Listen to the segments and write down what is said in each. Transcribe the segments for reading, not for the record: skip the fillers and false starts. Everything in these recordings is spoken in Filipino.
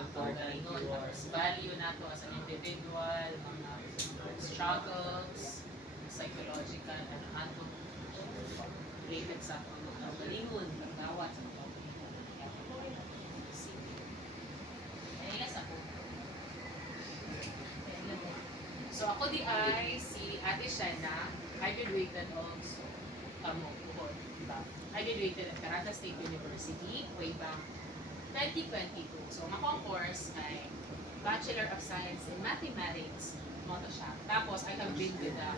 galingon, tapos value nato as an individual, mga struggles, psychological, ano ato related sa mga galingon, pagdawat sa mga Nailas ako. So ako di ay si Ate Shana. I graduated also. Buhod. Diba? I graduated at Caracas State University way back 2022. So ang akong course ay Bachelor of Science in Mathematics. Moto siya. Tapos I have been with the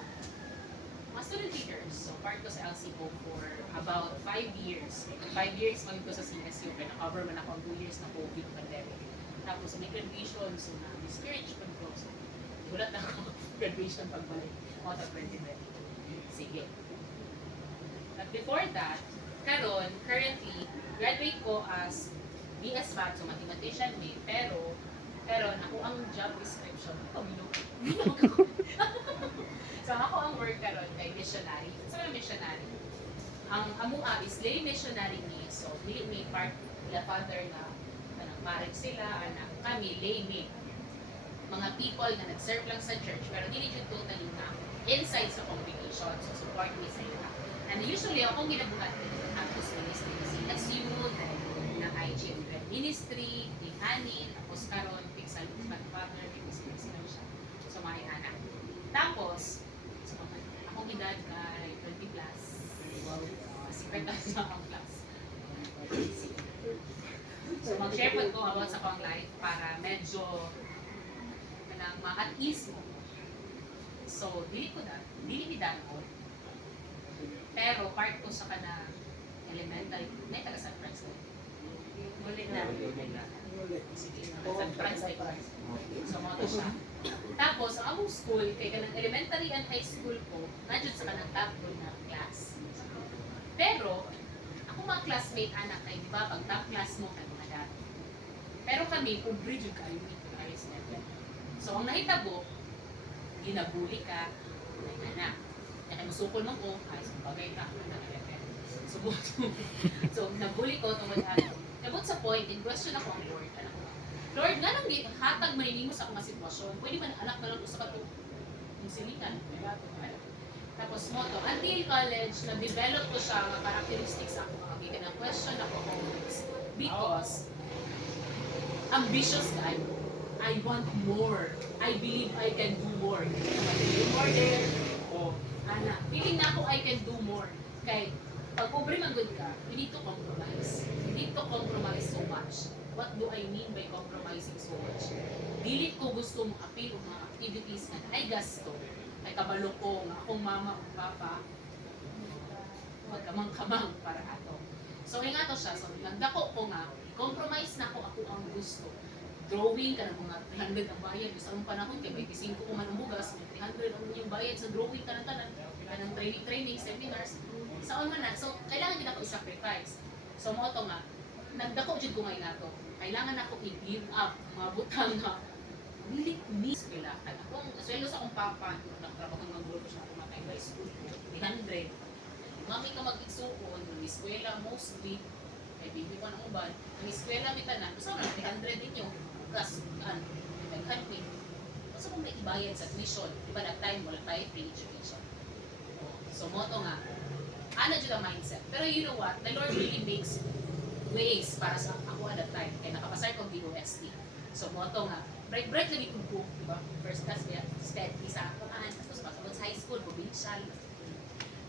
mga student leaders. So part ko sa LCO for about 5 years. 5 years mag ko sa CSU. Kaya na-cover man ako ang 2 years na COVID pandemic. Tapos may graduation. So na-discourage pa ko. So gulat na ako graduation pagbalik. Moto 2022. Sige. But before that, currently, graduate ko as BS Math, so mathematician may, pero ako ang job description, so ako ang work karon kay missionary. So missionary. Ang amua is lay missionary ni, so may part nila father na marriage sila, anak kami, lay me. Mga people na nag-serve lang sa church, pero hindi nyo totally na inside sa congregation, so support me sa ila. And usually, akong ginabuhat din ng campus ministry kasi SU, ng IGM Ministry, ni Hanin, tapos karon Pixel Father, Pixel siya. So, may anak. Tapos, so, akong edad kay 20 plus. Wow, secret sa akong class. So, mag-share po ko about sa akong life para medyo ma-at ease mo. So, dili mi ko. Pero part ko sa kana elementary, may taga San Francisco. Muli na. Sige, San Francisco. So, mo to siya. Tapos, ang among school, kay kanang elementary and high school ko, nadyan sa kanang top na class. Pero, ako mga classmate anak ay, di ba, pag top class mo, kay mga dati. Pero kami, kung bridge yung kayo, ayos na. So, ang nahitabo, ginabuli ka, na kaya masukol mo ko, ay, so bagay ka, so, nabuli ko, tungkol ano. Kabot sa point, in question ako ang Lord, anak ko. Lord, nga nang hatag manini mo sa akong sitwasyon, pwede ba anak na lang ko sa kato, yung silikan, tapos mo to, until college, na-develop ko siya, mga characteristics ako, mga gigan ng question ako, because, ambitious guy, I want more. I believe I can do more. Do more there. Oh, ana, feeling na ako I can do more. Kay pag pobre man good ka, you need to compromise. You need to compromise so much. What do I mean by compromising so much? Dili ko gusto mong appeal o mga activities na ay gasto. Ay kabalo ko nga akong mama o papa magkamang-kamang para ato. So nga to siya. So nagdako ko nga, compromise na ako ang gusto. Drawing ka ng mga 300 ang bayad. Sa ang panahon, kaya 25 ko man ang bugas, may 300 ang yung bayad sa drawing ka ng tanan, ka ng training, seminars. Saan man na? So, kailangan din ako i-sacrifice. So, mo ito nga, nagdako dyan ko ngayon na ito. Kailangan ako i-give up, mga butang na, really, eskwela. At akong, sweldo sa akong papa, nagtrabaho ng grupo siya, kumatay high school, 300. Mami ka mag-igsuon, mag-eskwela mostly, kay bibi ko ng uban, ang eskwela may tanan, gusto na 300 ninyo, gas, naghanpin. Gusto kong may ibayad sa tuition, di ba that time, wala tayo free education. So, moto nga, ano dyan ang mindset. Pero you know what, the Lord really makes ways para sa ako at that time, kaya nakapasay ko DOST. So, moto nga, break lagi kong book, di ba? First class, steady sa akaan, tapos pasabot sa high school, provincial.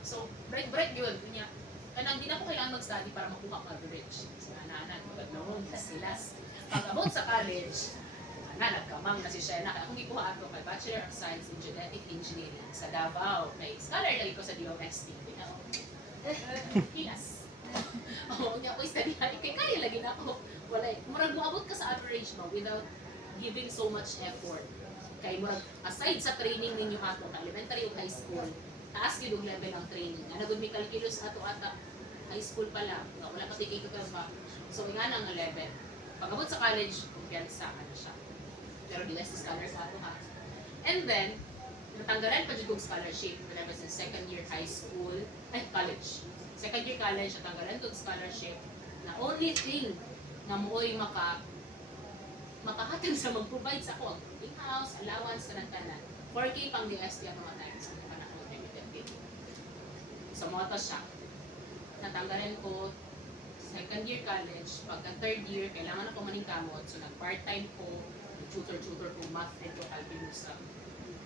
So, break yun, kunya, kanang di na ko kailangan mag-study para makuha ang average. So, anak-anak, noon, last. Pag-abot sa college, nagkamang na si Shena. Kaya kung ikuha ako kay Bachelor of Science in Genetic Engineering sa Davao. May scholar lagi ko sa DOST. Pinas. Oo, niya ko study. Kaya lagi na ako. Wala. Murag moabot ka sa average mo without giving so much effort. Kaya murag, aside sa training ninyo ato, na elementary o high school, taas yung level ng training. Nagod may calculus ato ata, high school pa lang. Wala pa tikito ka ba. So, nga nang level. Pag-abot sa college, kumpiyansa ka na siya. Pero di sa scholar sa ato ha. And then, natanggalan pa dyan kong scholarship when I was in second year high school, college. Second year college, natanggalan kong scholarship na only thing na mo'y makahatag sa mag-provide sa ako in-house, allowance, tanan-tanan. 4K pang DST ang mga times sa mga panahon ng interview. Sa mga to siya, natanggalan ko second year college, pagka third year, kailangan ako maningkamot, so nag-part-time ko, tutor ko math and calculus sa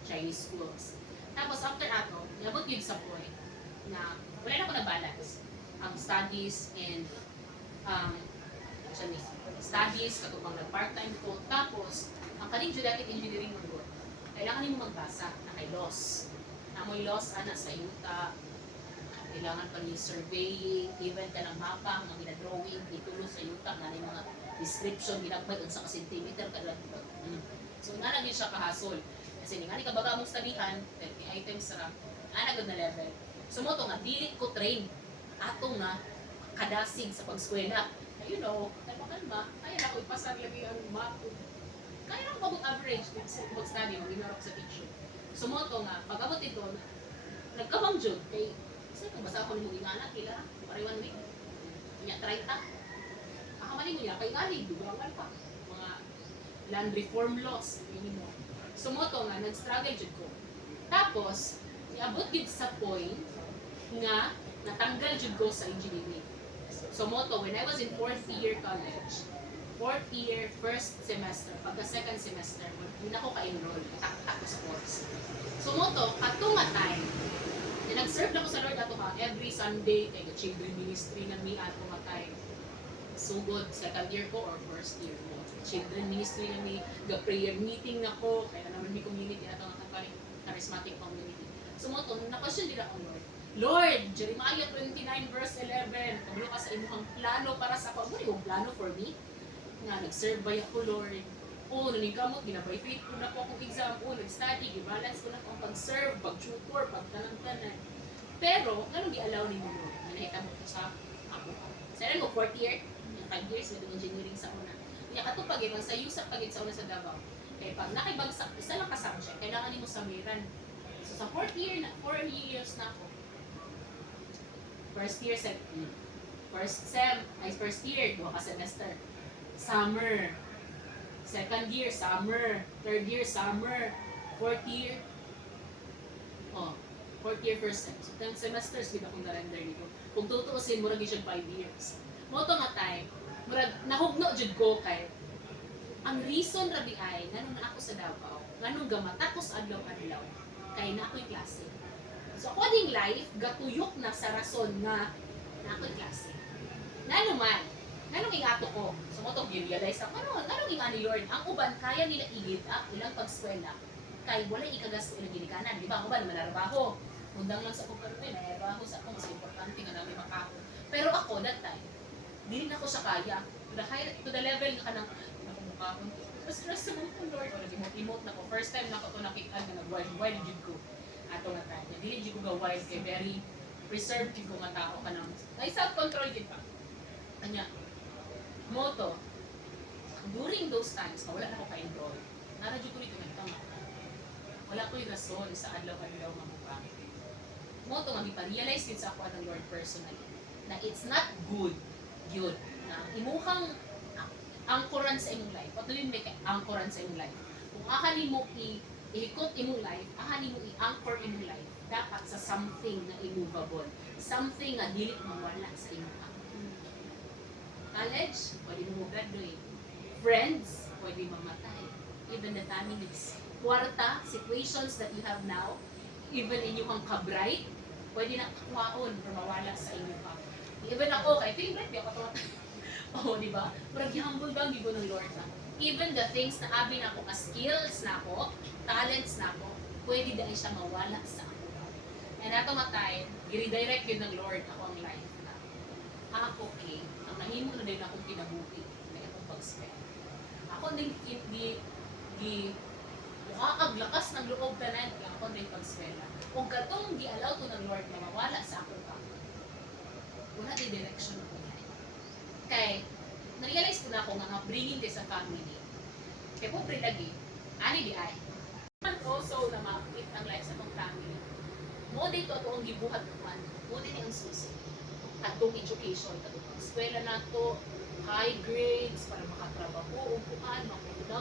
Chinese schools. Tapos after ato, nabot yun sa point na wala na ako na balance ang studies and studies, katubang nag-part-time ko. Tapos, ang kaning genetic engineering mo doon, kailangan mo magbasa na kay loss. Amoy loss, ana sa yuta, kailangan pa ni surveying, even ka ng mapa, mga ginadrawing, itulo sa yuta, nga na mga description, ginagmay, unsa ka centimeter, kada. So, nga na din siya kahasol. Kasi nga ni kabaga mong studyhan, 30 items sa anagod na level. So, mo to nga, dili ko train. Ato nga, kadasig sa pagskwela. You know, kalma-kalma, kaya na ko ipasag lagi ang map. Kaya na ko mag-average kung mag-study, mag-inarap sa teacher. So, mo to nga, pag-abot ito, nagkabang jud kay sir kung basa ko ni mo ingana kila parewan mi nya 30 akamali mo niya kay gali dugangan pa mga land reform laws mo sumoto nga nag-struggle jud ko tapos niabot gid sa point nga natanggal jud ko sa engineering sumoto when I was in 4th year college 4th year first semester pagka second semester hindi na ako ka-enroll taktak ko sa course sumoto ato nga time nag-serve na ko sa Lord ato ha every Sunday kay children ministry na mi ato nga time sugod second year ko or first year ko children ministry na mi ga prayer meeting na ko kaya naman mi community ato nga charismatic community sumoto na-question din ako Lord Jeremiah 29 verse 11 paglo ka sa imong plano para sa ako mo yung plano for me nga nag-serve ba ako Lord naningkamot, ginabay faith ko na po akong exam, nag-study, gibalance ko na po ang pag-serve, pag-tutor, pagtanan-tanan. Pero, ganun di-allow ni mo Lord, na nahitamo ko sa ako. Sa mo, 4th year, 5 years, na engineering sa una. Kaya katupag, sa yusap pagit sa una sa Davao. Kaya pag nakibagsak, isa lang ka-subject, kailangan mo sa meran. So sa 4th year, 4 years na ako. First year, first year, 2 ka semester. Summer. Second year, summer. Third year, summer. Fourth year, fourth year, first sem. So, 10 semesters, hindi akong na-render dito. Kung tutuusin, murag yun 5 years. Moto nga time, murag, nahugno jud ko kay ang reason rabi ay, nganong na ako sa Davao, nganong gamata ko sa adlaw-adlaw, kay na ako'y klase. So, ako ding life, gatuyok na sa rason nga na ako'y klase. Nanuman, nanong ingato ko, so mo itong realize ako, nanong inga ni Lord, ang uban kaya nila i-give up ilang pagskwela, kay wala ikagasto ilang ginikanan, di ba? Ang uban, manarabaho, undang lang sa akong karoon, nanarabaho sa akong, mas importante nga namin makako. Pero ako, that time, hindi na ako siya kaya, to the level nga ka ng, nakumukakon, stress sa mga Lord, o nag-emote na ko, first time na ako ito nakita na nag-wild jud ko, ato nga tayo, hindi jud ko ga-wild, kay very preserved jud ko nga tao ka ng, may self-control jud pa. Kanya, moto, during those times, wala na ako ka-enroll. Naradyo ko rito nagtama. Wala ko yung rason sa adlaw-adlaw mga mukha. Moto, mag-realize din sa ako at ng Lord personally na it's not good yun na imuhang angkoran sa imong life. Patuloy may angkoran sa imong life. Kung akanin mo i-ikot imong life, akanin mo i-anchor imong life, dapat sa something na immovable. Something na dili mawala sa imong college, pwede mo graduate. Friends, pwede mamatay. Even the families. Kwarta, situations that you have now, even in yung kabright, pwede na kakuhaon or mawala sa inyo pa. Even ako, kay feeling right, di ako tumatay. Oo, di ba? Parang humble bang gibo ng Lord na. Even the things na abi na ako, skills na ako, talents na ako, pwede dahil siya mawala sa ako. And ato matay, i-redirect yun ng Lord ako ang life na. Okay. Nahimo na din akong kinabuhi na itong pag-spend. Ako din makakaglakas ng loob tanan kaya ako din pag-spend. Kung katong di-allow to ng Lord na mawala sa ako pa, wala di direction ko na. Kaya, na-realize ko na ako nga bringing this sa family. Kaya po lagi, ani di ay. And also na ma-fit ang life sa itong family. Mo dito ito ang gibuhat naman. Mo din ang susi. Katong education, katong eskwela na to, high grades, para makatrabaho, upuan, makunaw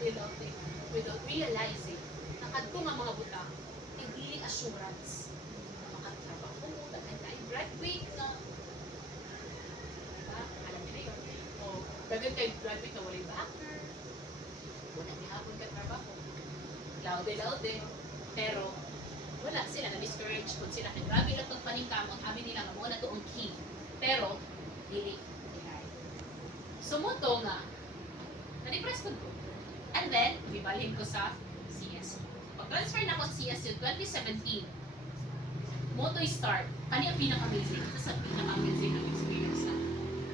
laude without realizing na kadto nga mga butang ay dili assurance na makatrabaho mo dahil na graduate na diba? Alam niyo yun o dagan kay graduate na walay backer wala gihapon ka trabaho laude pero wala sila na discourage kung sila kay grabe lang tong paningkamot abi nila nga mo na to ang key pero dili sumuto nga na-depress ko. And then, bibalhin ko sa CSU. Pag-transfer na ako sa CSU 2017, Motoy start. Kani ang pinaka-amazing. Ito sa pinaka-amazing ang experience na.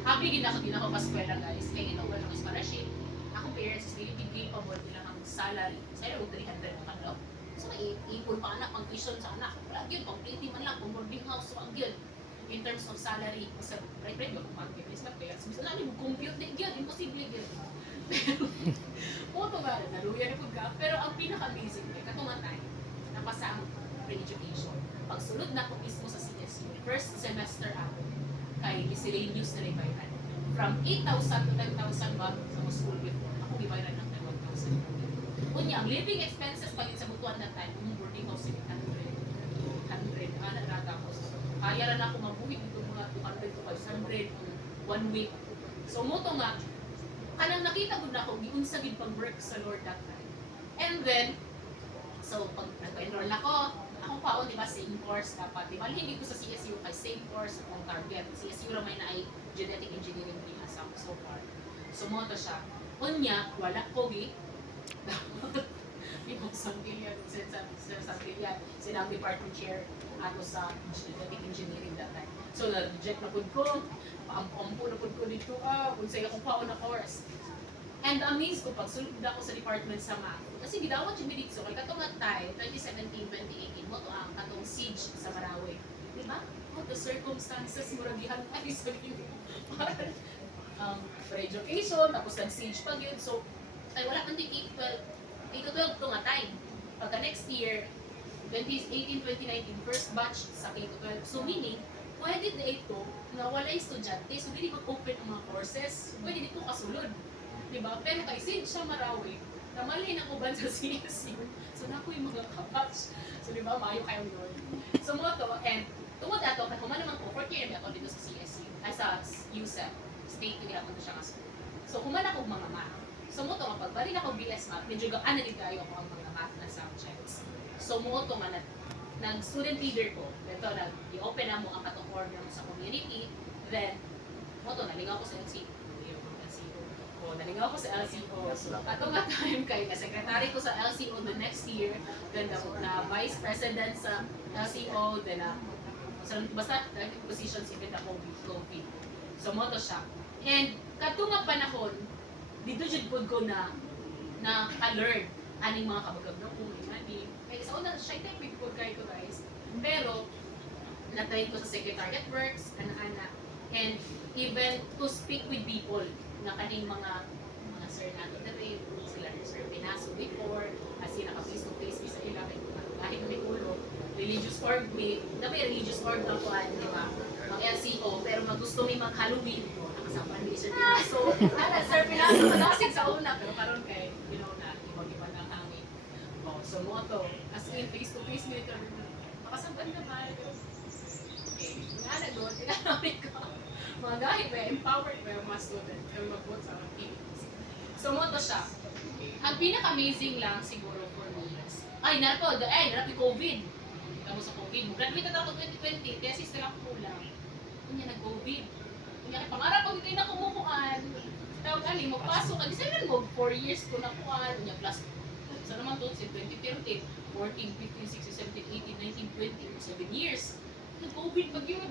Happy din ako pa-skwela guys. Kaya inowan ng scholarship. Akong parents is really big pabor nila ang salary. Sa'yo, 300 ang kanlo. So, ipon pa anak, pang tuition sa anak. Wala yun, complete man lang, pang boarding house. So, ang yun. In terms of salary, sa right yung mag-release na pera. So, wala mo compute din yun. Imposible yun. Moto ba, naluyan po ka. Pero ang pinaka-amazing kay katumatay, napasa ang pre-education. Pagsunod na ko mismo sa CSU, first semester ako, kay miscellaneous na revival. From 8,000 to 10,000 ba sa school before, ako gibayran ng 1,000. Kunya, ang living expenses pagin sa butuan na time, yung boarding house 100, anak rata ko. Kaya rin ako mabuhi dito mga 200 to 500 1 week. So, moto nga, kanang nakita ko na ako, giunsa gid pag-work sa Lord that time. And then, so pag nag-enroll ako paon, di ba, same course dapat. Di ba, hindi ko sa CSU kay same course akong target. CSU ramay na ay genetic engineering din as so far. So, mo to siya. Unya, wala ko gi. Ibang Santillan, Santillan, sinang department chair ako sa genetic engineering that time. So, na-reject na po ko. Paampo na po ko dito, kung sa'yo akong paon na course. And amazed ko, pag sulod ako sa department sa math. Kasi gidawat yung dito, kay katong tayo, 2017-2018, mo to ang katong siege sa Marawi. Diba? Oh, the circumstances, muragihan ay sa inyo. For education, tapos nag-siege pag yun. So, ay wala man din 8-12 to nga time. Pagka next year, 2018-2019, first batch sa K-12. So, meaning, pwede na ito na wala estudyante, so hindi mag-open ang mga courses, pwede dito kasulod. Diba? Pero kay Sid siya Marawi, namalay na uban sa CSU, so naku yung mga kabatch. So diba, maayo kayo yun. So mo to, and tungod ato, kaya human naman ko, 4th year na ako dito sa CSU, ay sa USEP, state yung ako siya kaso. So human ako mga math. So mo to, pagbalik ako BS Math, medyo gaan na tayo ako ang mga math na subjects. So mo to nga nag-student leader ko, ito, i-open na mo ang katong order mo sa community, then, mo to, nalingaw ko sa LCO. O, nalingaw ko sa LCO. So, ato nga time kay secretary ko sa LCO the next year, then na vice president sa LCO, then basta, positions even ako with COVID. So, mo to siya. And, katong nga panahon, dito jud pod ko na ka-learn aning mga kabagab na kung imani. Kaya sa una, shy type ko kayo guys. Pero, na-try ko sa Secretariat Works, ana-ana. And even to speak with people na kaning mga sir nato na rin, sila rin sir Pinaso before, kasi naka-face to face sa ila, kahit kami ulo, religious org, na may religious org na po, di ba? Mga LCO, pero gusto may mag-Halloween, nakasapan ni Sir Pinaso. Sir Pinaso, magasig sa una, pero karon kay, na, iba-iba na hangin. So, mo to, as in, face-to-face nito, makasampan na ba? Okay, nga na doon, tinanamit ko. Mga gahit ba, empowered ba yung mga student, yung mag-vote sa mga teams. So, mo to siya. Ang pinaka-amazing lang siguro for me is, narapi COVID. Tamo sa COVID. Graduate na ako 2020, thesis na lang kulang. Kunya nag-COVID. Kunya kay pangarap ko kayo na kumukuan. Tawag ali, magpasok ka. Di sa'yo mo, 4 years ko na kuan. Kunya plus, sa naman to, 2013, 14, 15, 16, 17, 18, 19, 20, 7 years. Nag-COVID pag yun.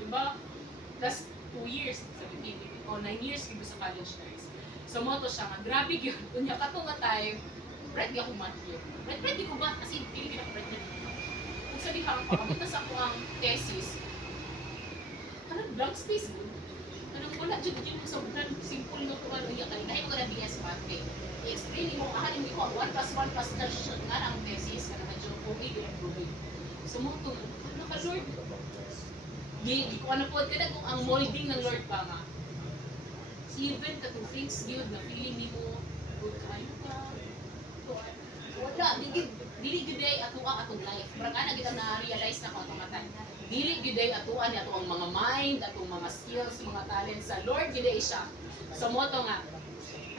Diba? Plus 2 years, 17, o 9 years kayo sa college guys. So mo to siya nga, grabe yun. Kunya ka to nga time, bread ako math yun. Bread ko math kasi pili ko bread na. Kung sabi ka, pagkabot na sa ako ang thesis, kanang blank space mo. Kanang wala dyan yung sobrang simple no kung ano yung kanina. Dahil mo ka na BS math kay. I-explain mo, ahalin mo ko, 1 plus 1 plus nga ang thesis, kanang medyo okay din ang proving. So mo to, ano ka Lord? Di ko ano po, kada kung ang molding ng Lord pa nga. Even katong things yun na feeling mo good kayo ka. Wala, dili gyud ay atong life. Murag ana gid ang na-realize na ko atong mata. Dili gyud ay atuan ato ang mga mind, atong mga skills, mga talents sa Lord gyud ay siya. So mo to nga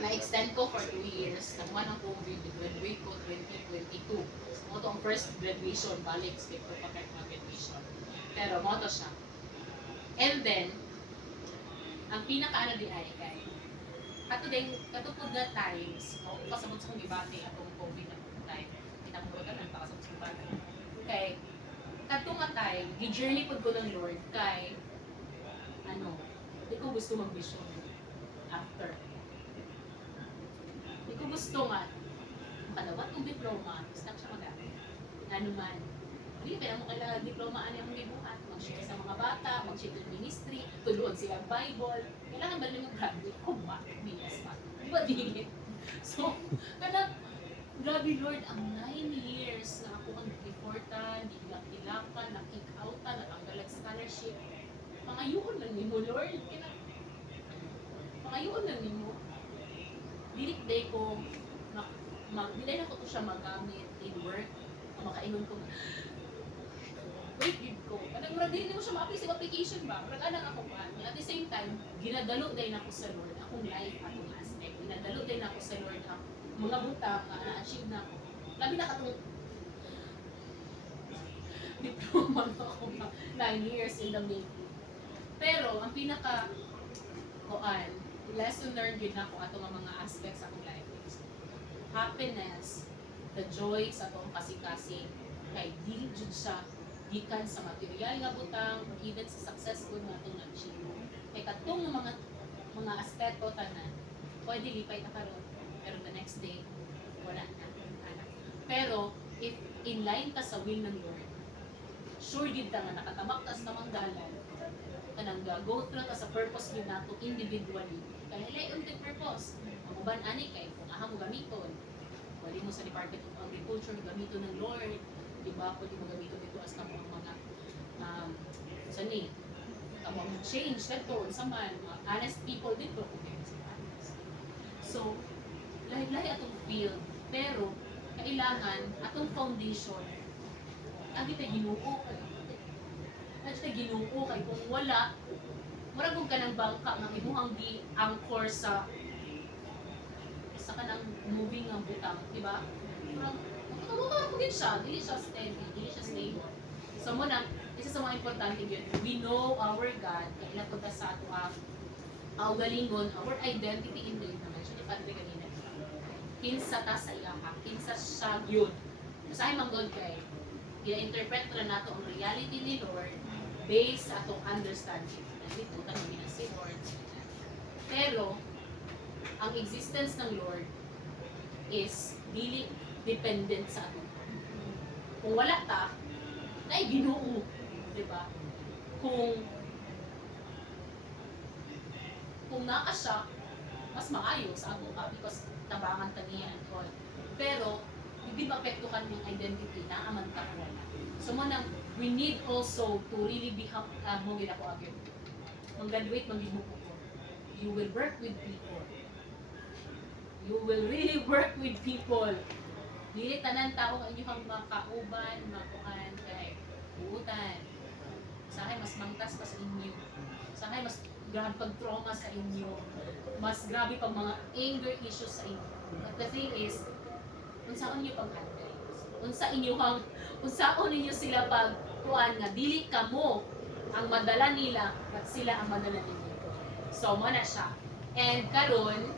na-extend ko for 2 years. Nakuha ng COVID, graduate ko 2022. So mo to ang first graduation, balik, skip ko pa kahit mga graduation. Pero mo to siya. And then, ang pinaka-ano di ay kay katupod na times, no, pasabot sa kong debate atong COVID na time, pinapulutan ang pakasabot sa debate. Kay, katong nga time, gi-journey po ko ng Lord kay, di ko gusto mag-vision after. Di ko gusto nga, makadawat kong diploma, gusto siya mag-aral. Ano man, hindi pa mo kailangan diploma ano yung gibuhat, mag-share sa mga bata, mag-share ng ministry, tulood sila ang Bible. Kailangan ba nila mag-graduate? Kung ba? Bilas pa. Di ba dili? So, kanang, grabe Lord, ang 9 years na ako ang reportan, dilak-dilakan, nakik-outan, natanggalag scholarship. Pangayuon lang ni mo, Lord. Pangayuon lang ni mo. Dilik day ko, dilay na ko to siya magamit in work, makaingon ko, wait, yun ko. Anong murag din mo siya ma-apply sa application ba? Murag anang ako pa. At the same time, ginadalo din ako sa Lord, akong life, akong aspect. Ginadalo din ako sa Lord, ang mga butang na na-achieve na ako. Labi na katong diploma na ako na 9 years in the making. Pero, ang pinaka lesson learned yun ako atong mga aspects sa akong life is happiness, the joy sa atong kasing-kasing, kay dili jud siya gikan sa material nga butang or even sa successful nga itong na-achieve. Kaya katong mga aspeto tanan, pwede lipay na karon, pero the next day, wala na. Pero, if in line ka sa will ng Lord, sure din ka nga nakatabak ka sa tamang dalan, kanang go through ka sa purpose din nato individually. Kaya layon yung purpose. Ang uban ani kay kung aha mo gamiton, wali mo sa Department of Agriculture, gamiton ng Lord, di ba? Pwede mo gamiton dito as kamo ang mga sani, kamo ang change dito, sa man, mga honest people dito. So, lahi-lahi atong field, pero kailangan atong foundation, agi tayo Ginoo kay. Agi tayo Ginoo kay kung wala, maragog ka ng bangka nga imuhang di-anchor sa kanang moving ang butang, di ba? Magkakabuka mo din siya, dili siya steady, dili siya stable. So muna, isa sa mga importante yun, we know our God, kaya inapunta sa ato ang galingon, our identity in the naman, siya ni Padre kanina. Kinsa ta sa iyaha, kinsa siya yun. Masahin mang God kay, ina-interpret na nato ang reality ni Lord based sa atong understanding. Dito, tanong na si Lord. Pero, ang existence ng Lord is dili dependent sa atin. Kung wala ta, ay Ginoo, di ba? Kung naa siya, mas maayo sa ato ka because tabangan ta niya and all. Pero hindi mapektuhan yung identity na aman ta wala. So mo nang we need also to really be mo gid ako agad. Mag-graduate mag-ibo ko. You will work with people. You will really work with people. Dili tanan tao ang inyong makauban, makuan kay buutan. Sahay mas mangtas pa sa inyo. Sahay mas grabe pag trauma sa inyo. Mas grabe pag mga anger issues sa inyo. But the thing is, unsaon niyo pag-handle? Unsaon ninyo sila pag kuan nga dili kamo ang madala nila at sila ang madala ninyo. So mo na siya. And karon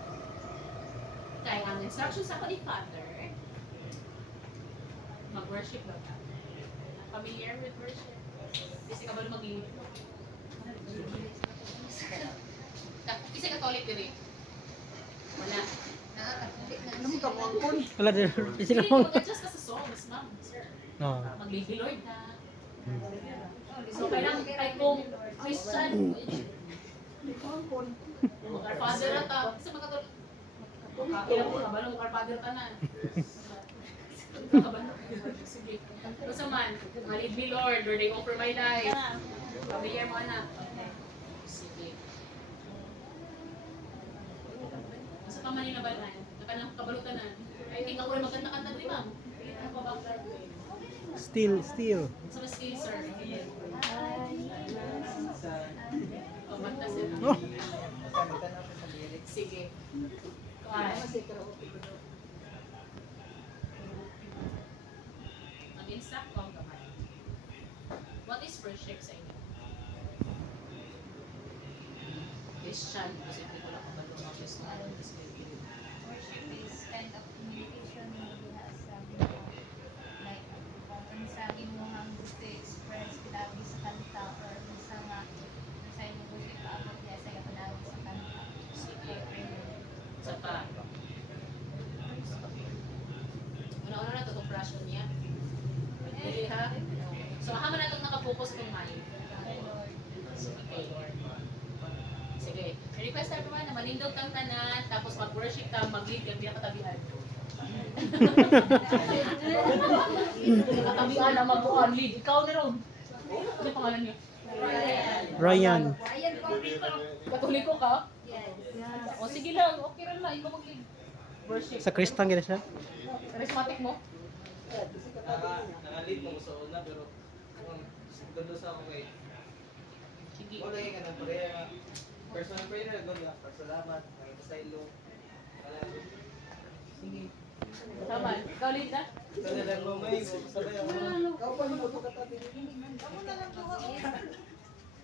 kay ang instructions sa ni Father, mag-worship daw ka. Familiar with worship? Kasi ka ba mag-lead? Kasi Catholic din eh. Wala. Wala din. Hindi ko mag-adjust ka sa songs, ma'am, sir. No. Mag-lead Lord na. So kailangan kay kung Christian, our Father na ta. Kasi mga kailan mo kabalo mo Father ka na. Sige. Basta man, lead me Lord, Lord, I offer my life. Familiar mo anak. Sige. Basta pa man yung nabalaan. kanang kabalutan na. I think ako rin magkanta-kanta din, ma'am. Ano pa ba? Still. Sa mas skill, sir. Oh, banta sila. Oh. Sige. Ay. Ang instruct ko ang kamay. What is worship sa inyo? Christian, kasi hindi ko lang kabalo mga Christian. Worship is kind of communication mo diha sa like kung ano sa imuhang gusto express pinaagi sa kanta or sa nga sa imong gusto paabot diha sa pinaagi sa kanta. Sige. Sa pa. Una-una na ito itong brush on niya. Dili ha? So, hama na itong nakapokus itong mind. Sige, Lord. Sige. Request na naman na manindog kang tanan, tapos mag-worship ka, mag-lead kang pinakatabihan. Pinakatabihan na mag-on lead. Ikaw na ron. Ano yung pangalan niyo? Ryan. Katoliko ka? Yes. O sige lang, okay rin lang. Ikaw mag-lead. Worship. Sa Kristang gina siya. Charismatic mo? Nakalit mo sa una pero doon sa ako kay Sige. wala ka ng prayer personal prayer na doon lang salamat sa ilo Sige. Tama. Ikaw lead na? sa dalang mo may sabay ako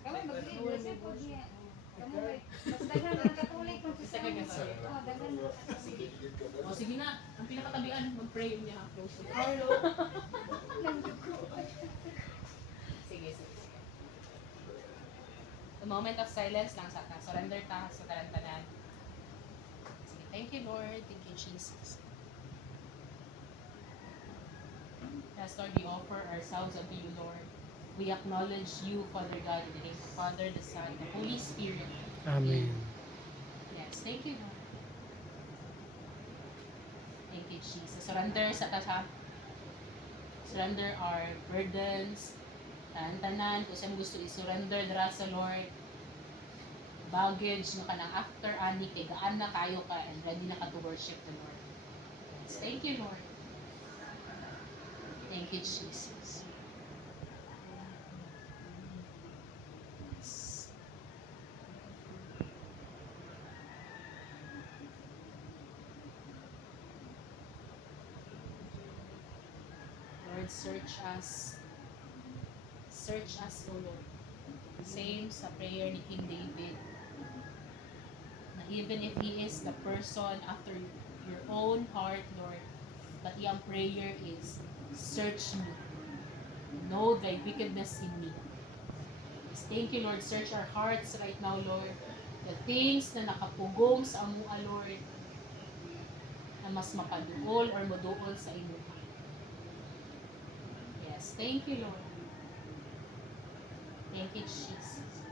Kami mag-lead kasi pag niya. Kamo mas daghan ang katulik kung sa Second ka, sir. daghan. Sige. O sige na. Ang pinakatabihan, mag-pray niya ha. Close to Sige, sige. A moment of silence lang sa surrender ta sa tanan-tanan. Sige, thank you Lord. Thank you Jesus. Yes, Lord, we offer ourselves unto you, Lord. We acknowledge you, Father God, in the name of the Father, the Son, the Holy Spirit. Amen. Yes, thank you, Lord. Thank you, Jesus. Surrender sa tasha. Surrender our burdens. Tanan, kung saan gusto i-surrender dira sa Lord. Baggage no kanang after ani kay gaan na kayo ka and ready na ka to worship the Lord. Yes, thank you, Lord. Thank you, Jesus. Yes. Lord, search us. Search us, O Lord. Same sa prayer ni King David. Na even if he is the person after your own heart, Lord, but yung prayer is, search me. Know thy wickedness in me. Yes, thank you, Lord. Search our hearts right now, Lord. The things na nakapugong sa amua, Lord, na mas mapaduol or moduol sa imo. Yes, thank you, Lord. Thank you, Jesus.